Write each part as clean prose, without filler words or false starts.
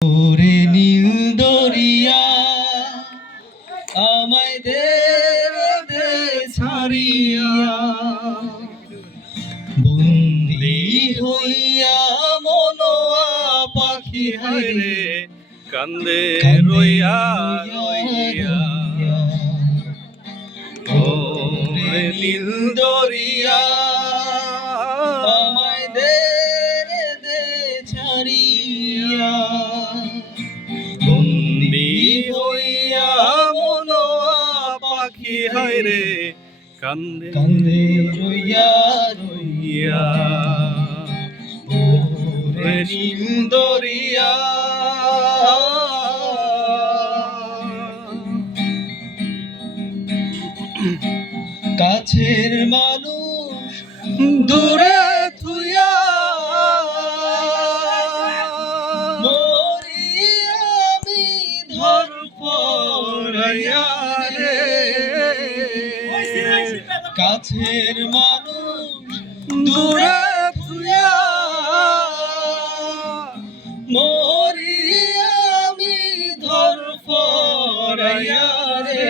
ওরে নীল দরিয়া আমায় দে দে ছাড়িয়া, বন্দি হইয়া মনোয়া পাখি হায়রে কান্দে রইয়া রইয়া। ওরে নীল দরিয়া আমায় দে দে ছাড়িয়া, বন্দি হইয়া মনোয়া পাখি হায়রে কান্দে কান্দে রইয়া রইয়া। ওরে নীল দরিয়া কাছের মানুষ দূরে থুইয়া মরি আমি ধরপড়াইয়া রে। কাছের মানুষ দূরে থুইয়া মরি আমি ধরপড়াইয়া রে।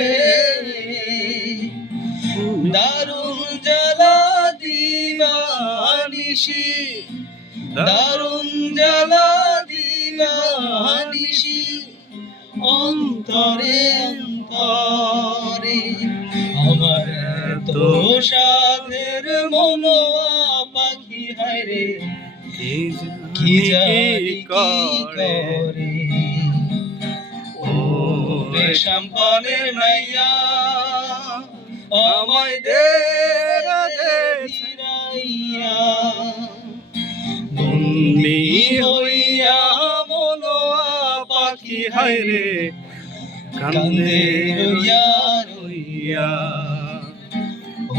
দারুণ জ্বালা দিবানিশি, দারুণ জ্বালা দিবানিশি, অন্তরে অন্তরে আমার তো সাধের মনোয়া পাখি হায়রে কি জানি কি করে। ও রেশম পানের নাইয়া আমায় দে দে ফিরাইয়া, বন্দি হইয়া মনোয়া পাখি হায়রে কান্দে রইয়া রইয়া।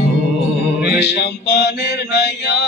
ও রেশম পানের নাইয়া